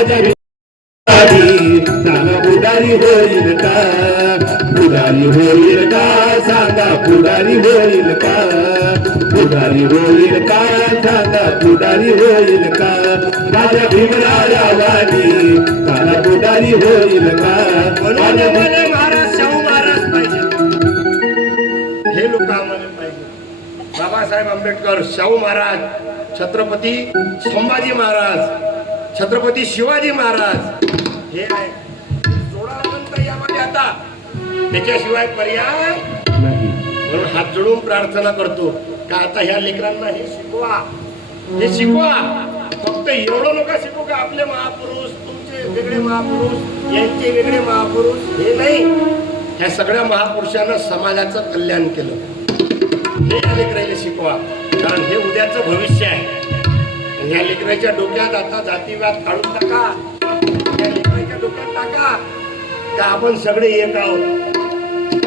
माझ्या सांगा पुढारी होईल का, पुढारी होईल का, सांगा पुढारी होईल का, पुढारी होईल का, सांगा पुढारी होईल का, माझ्या भीमराया वाणी सांगा पुढारी होईल का. माझ्या महाराज शाहू महाराज पाहिजे, हे लोक आम्हाला पाहिजे. बाबासाहेब आंबेडकर, शाहू महाराज, छत्रपती संभाजी महाराज, छत्रपती शिवाजी महाराज हे आहे. जोडावंत यामध्ये आता त्याच्याशिवाय पर्याय नाही. म्हणून हात जोडून प्रार्थना करतो का आता ह्या लेकरांना हे शिकवा, हे शिकवा. फक्त एवढं नका शिकू का आपले महापुरुष, तुमचे वेगळे महापुरुष, यांचे वेगळे महापुरुष, हे नाही. ह्या सगळ्या महापुरुषांना समाजाचं कल्याण केलं, हे या लेकराला शिकवा. कारण हे उद्याचं भविष्य आहे. ह्या लेकराच्या डोक्यात आता जातीवाद काढून टाका, या लेकराच्या डोक्यात टाका का आपण सगळे एक आहोत.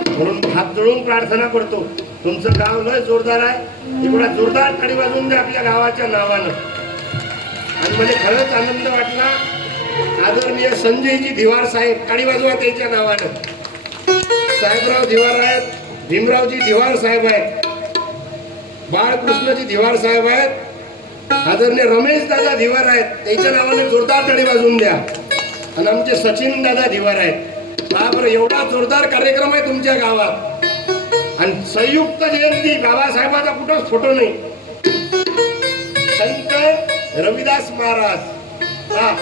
म्हणून हात जोडून प्रार्थना करतो. तुमचं गाव लय जोरदार आहे, एवढा जोरदार टाळी वाजवून द्या आपल्या गावाच्या नावानं. आणि मला खरंच आनंद वाटला. आदरणीय संजयजी धिवार साहेब, टाळी वाजवा त्याच्या नावानं. साहेबराव धिवार आहेत, भीमरावजी धिवार साहेब आहेत, बाळकृष्णजी धिवार साहेब आहेत, आदरणीय रमेश दादा धिवार आहेत, त्याच्या नावाने जोरदार टाळी वाजवून द्या. आणि आमचे सचिन दादा धिवार आहेत. बापरे, एवढा जोरदार कार्यक्रम आहे तुमच्या गावात. आणि संयुक्त जयंती, बाबासाहेबाचा कुठंच फोटो नाही. संत रविदास महाराज, हा